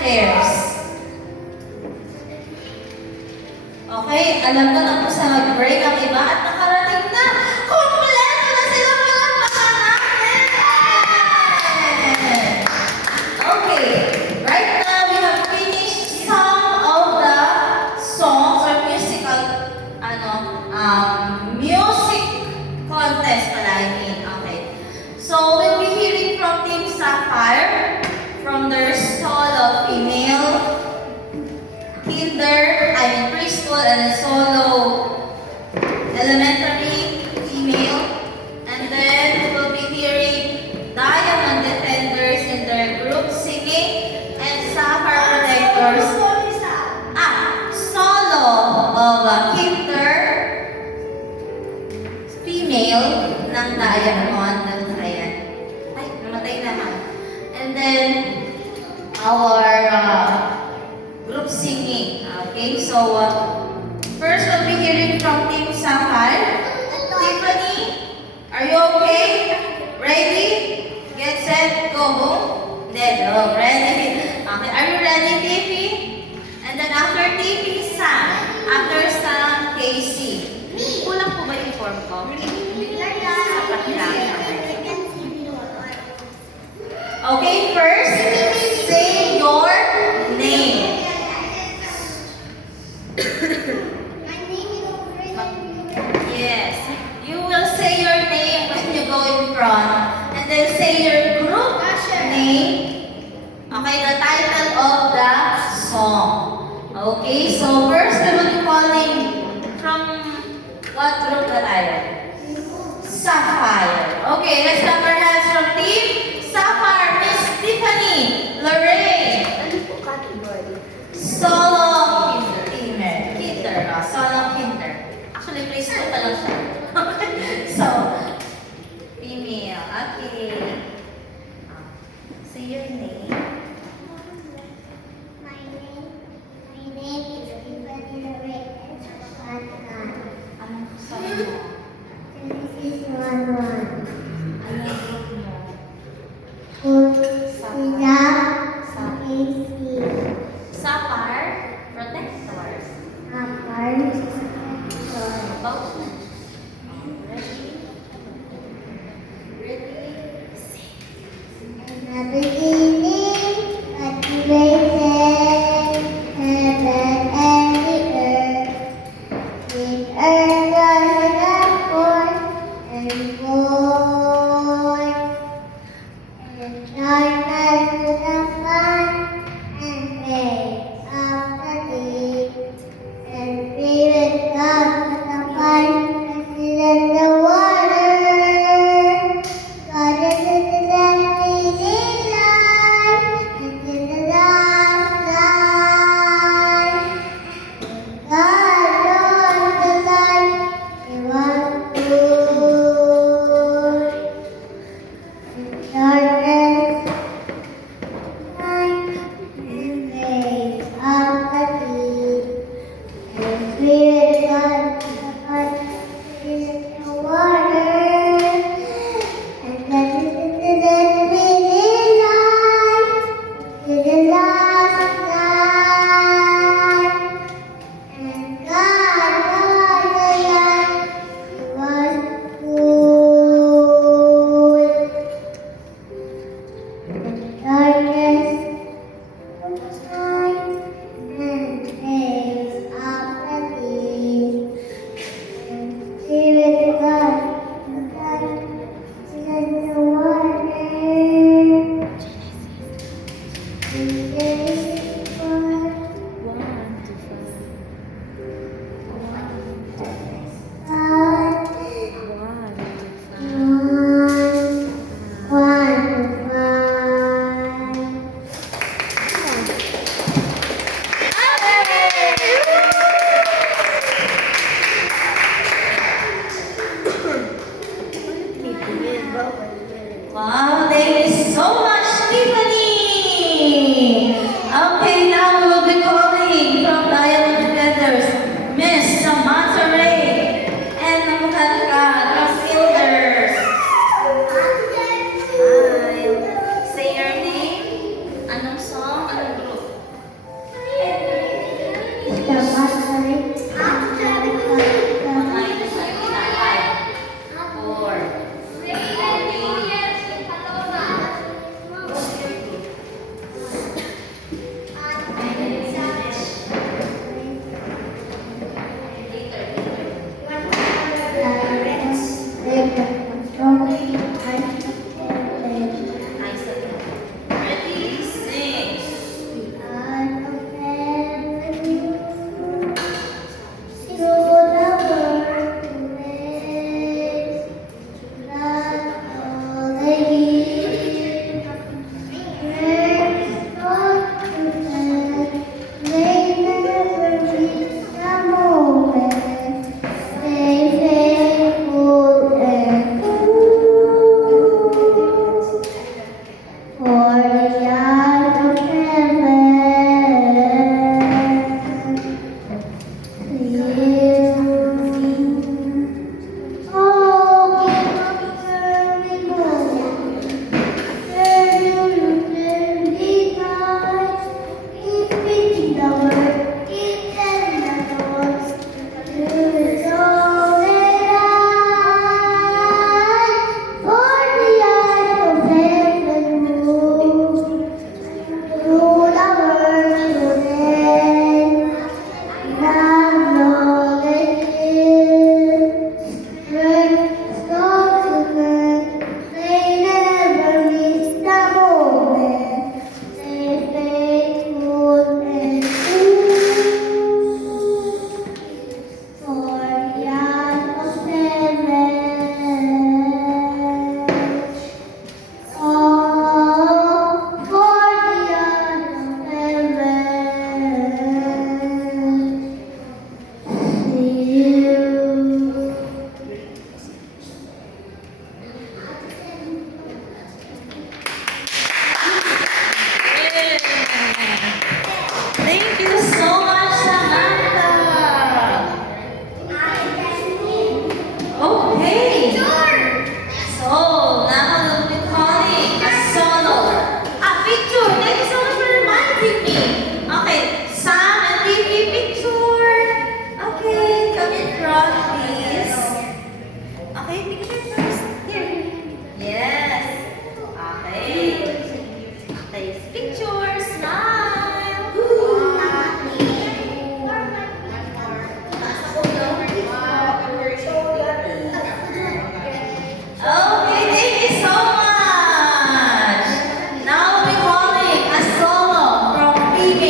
affairs. Okay, alam ko na po sa mag-break ang iba at nakarating na. Kompleto na silang mga natin! Okay, right now we have finished some of the songs or musical, music contest pala, I mean. Okay. So, we'll be hearing from Team Sapphire, from their solo female, preschool and solo elementary female, and then we'll be hearing Diamond Defenders in their group singing, and Sapphire Protectors, solo of kinder female ng Diamond. Ayan. Ay, namatay naman. And then our group singing. Okay, so first we'll be hearing from Team Sapphire. Tiffany, are you okay? Ready? Get set, go home. Ready? Okay, are you ready, Tiffy? And then after Tiffy, Sam. After Sam, Casey. Kulang po ba yung form ko? Sapat lang. Okay, first, say your name. Yes, you will say your name when you go in front, and then say your group name. Okay, the title of the song. Okay, so first we will be calling from what group na tayo? Sapphire. Okay, let's clap our hands from Team Sapphire. Miss Tiffany, Lorraine. Ano po category? Solo kinder. Solo kinder. Actually, preschool pa lang siya. So, female. Okay. Say your name. My name is Tiffany Lorraine. Anong solo mo? This is one. Anong group mo? Sapphire Protectors. About na. Ready? Wow, thank you so much, Tiffany! Okay. Timmy. Okay, Sam and Timmy picture. Okay, come in front, please. Okay, picture first. Here. Yes. Okay. Okay, picture. Smile. Okay, thank you so much. Now we're calling a solo from PB.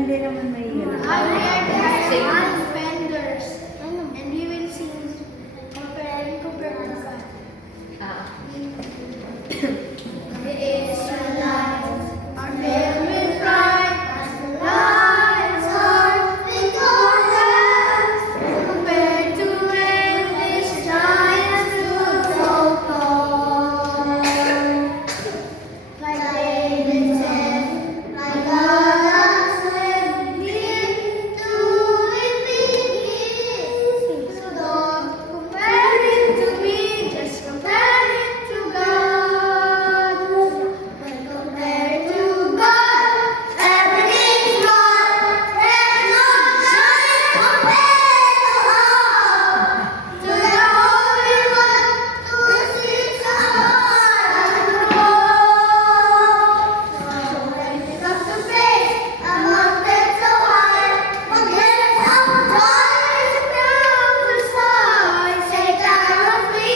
hindi naman may We are the vendors, and we will sing compared to God. It is your life, our filled with pride, as the lights are in colors, compared to when this giant stood so tall. Like David said, my God has led me to infinity. So don't compare it to me, just compare it to God. When compared to God, everything's gone. There's no giant compared to God. To the Holy One who sits upon the throne. So when you come to faith, a mountain so high, against our daughters down the sky, say that was me,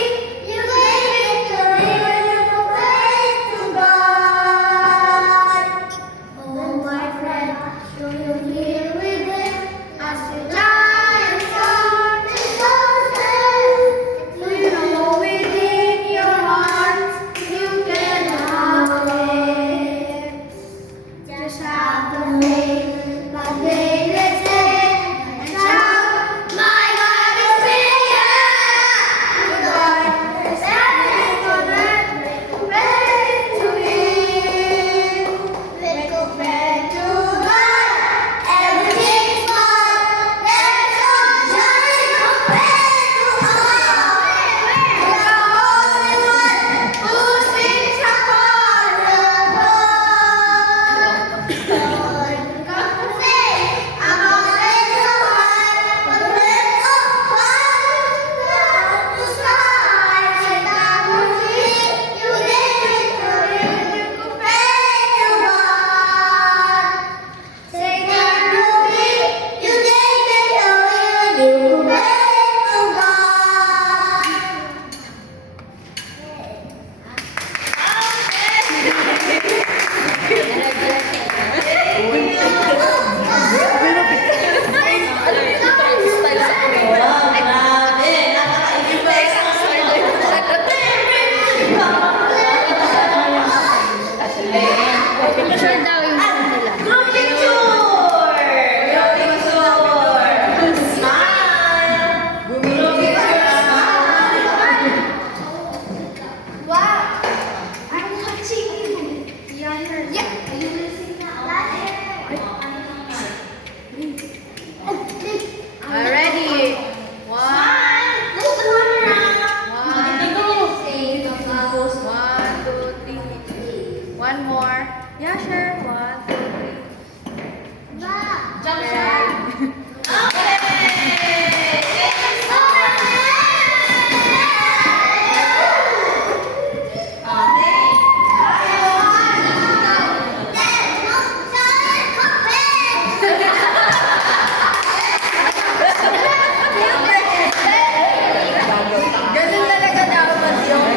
you gave victory when you proclaimed to God. Oh my friend, do you hear with him as the giants are exhausted? Do you know within your heart you cannot live? Just have the faith, like David said, and shout, my God is bigger. The God is standing on earth, when compared to Him. When compared to God, everything's gone. There's no giant compared to God. To the Holy One who sits upon the throne. Lord, come to faith, a mountain so high, a cliff of fire down the sky. Say that was me, you gave victory when you compared to God. Say that was me, you gave victory when you compared to God. Wow, grabe. Napaka-impress ang Picture daw yung nila. Group picture! Group picture! Smile! Group picture, smile! Wow! I'm watching you. Yeah. Are you listening now? Ready? One, Smile! Look at the camera! one, Say, tapos. 1, 2, 3. One more. Yeah, sure. 1, 2, 3. Jump shot! Ganun talaga dapat yung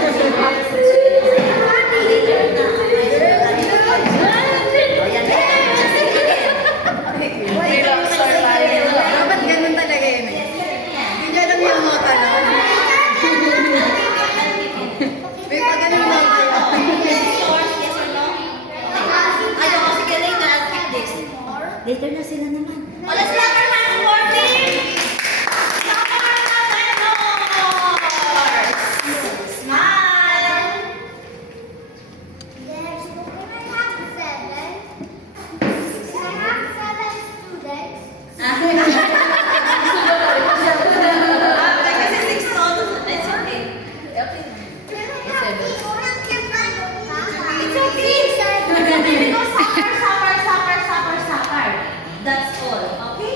dapat ganun talaga yun eh. Hindi niya lang yung nota nun. May pa ganun lang kayo. Later na sila naman. Oh, let's clap our hands for team! Clap our hands and smile! Kasi 6 songs. It's okay. It's okay. Because suffer. That's all. Okay?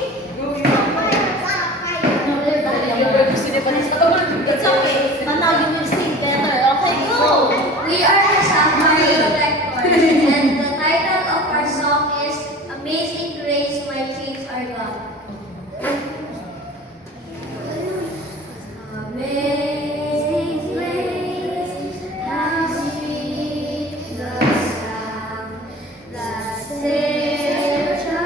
It's okay. But now you will sing better. Okay, go! We are the Submarine Protectors, and the title of our song is Amazing Grace, My Chains Are Gone. Amazing Grace, how sweet the sound that saved a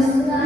Picture,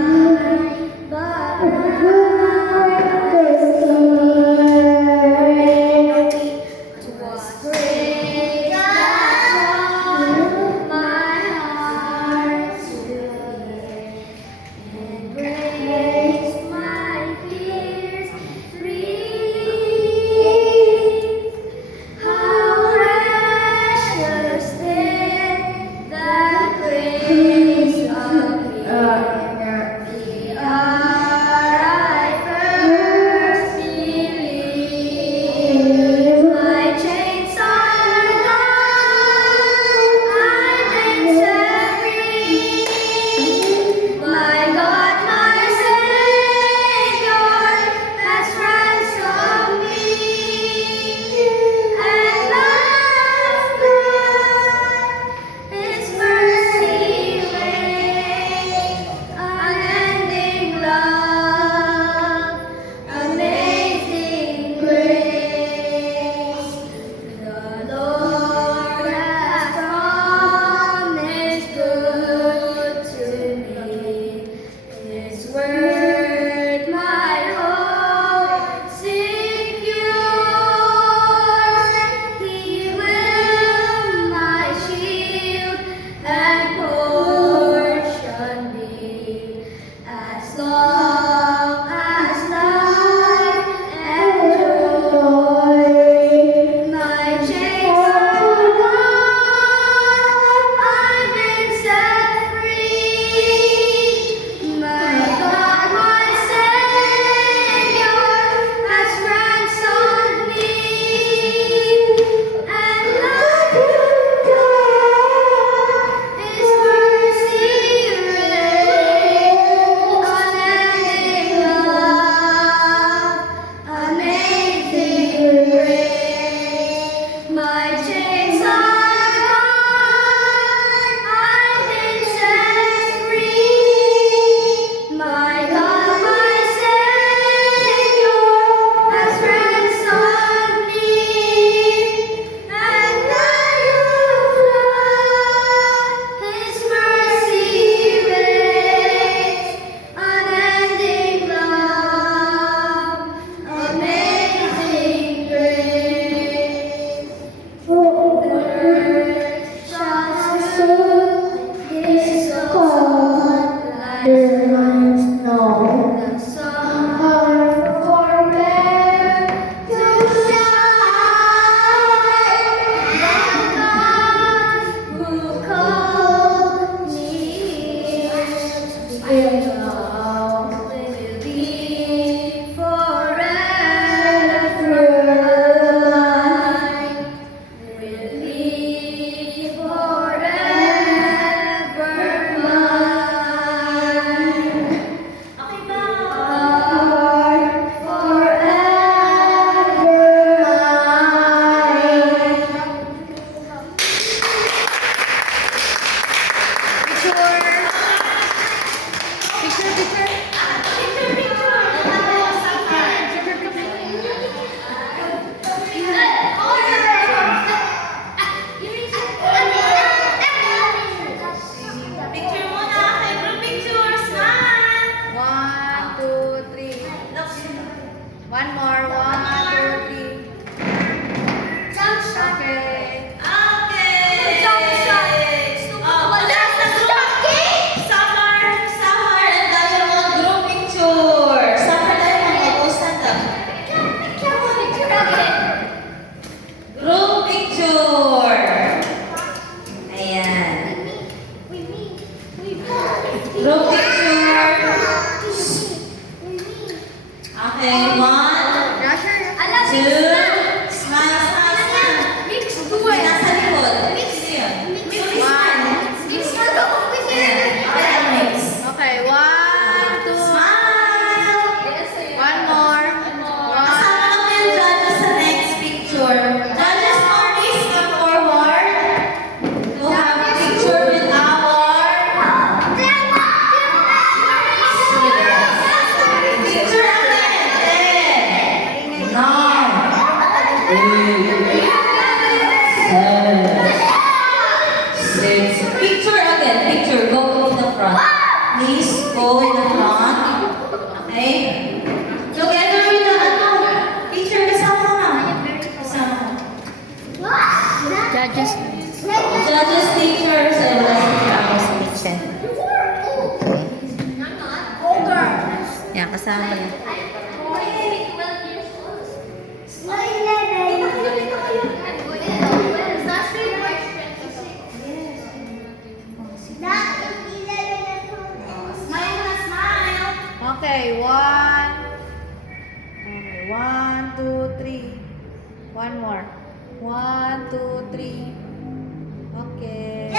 go in the front. Okay? Together with the teacher, kasama ka na. Kasama ka. Judges. Judges, teachers, and lesson. Yan, kasama na. Okay, one, two, three. One more. 1, 2, 3. Okay.